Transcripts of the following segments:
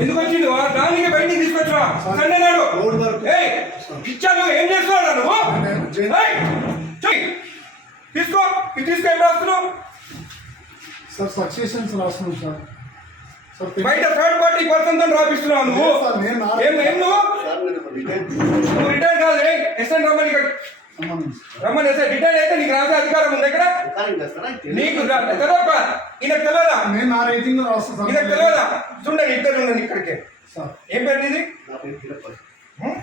ఎందుకు వచ్చిండు? దానికి బయటికి తీసుకొచ్చా సండే నాడు ఇచ్చాను ఏం చేస్తున్నావు నువ్వు. తీసుకో ఇది తీసుకో ఏం రాస్తున్నావు? సార్ సక్సెషన్స్ రాస్తున్నాం సార్. బయట థర్డ్ పార్టీ పర్సన్తో రాపిస్తున్నావు నువ్వు. ఏం నువ్వు రిటైర్ కాదు రే ఎస్ఎన్ రమ్మని ఇక్కడ సార్. రమ్మని ఎస్ఐ రిటైర్ అయితే నీకు రాసే అధికారం ఉంది ఇక్కడ నీకు తెలియదా? ఈయనకు తెలియదా? నేను నా రేటింగ్లో రాస్తాను సార్. ఈయనకు తెలియదా? చూడండి ఇద్దరు ఉండండి ఇక్కడికి. సార్. ఏం పేరు హ్మ్?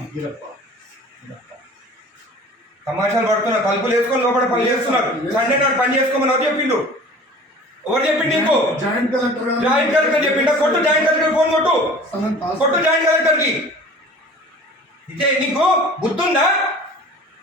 తమాషాలు పడుతున్నా తలుపులు వేసుకొని లోపల పని చేస్తున్నారు. సండే నాడు పని చేసుకోమని ఎవరు చెప్పిండు? ఎవరు చెప్పిండు నీకు? జాయింట్ కలెక్టర్ జాయింట్ కలెక్టర్ చెప్పిండా? కొట్టు జాయింట్ కలెక్టర్ ఫోన్ కొట్టు. సార్, కొట్టు జాయింట్ కలెక్టర్కి ఇదే నీకు బుద్ధుందా?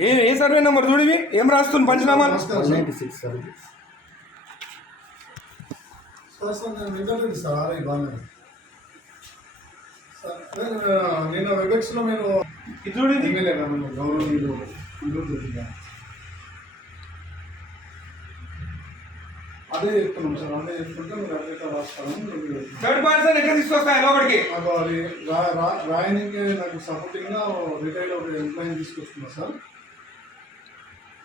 ఏ ఏ సర్వే నెంబర్ చూడివి ఏం రాస్తుంది పంచనామాలు? నమస్కారం సార్. సార్ సార్ నేను సార్ సార్ నేను ఇది చూడు గౌరవనీయులు అదే చెప్తున్నాం సార్ అదే చెప్తుంటే మీరు అట్లా రాస్తాను థర్డ్ పర్సన్ ఎట్లా తీసుకొస్తాయి లోపలికి? నాకు అది రా- రాయనికి నాకు సపోర్టింగ్గా ఒక ఎంప్లాయీ తీసుకొస్తున్నా సార్ ఆ, అంటే ఎట్లా రాస్తా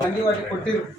అందుకే నేను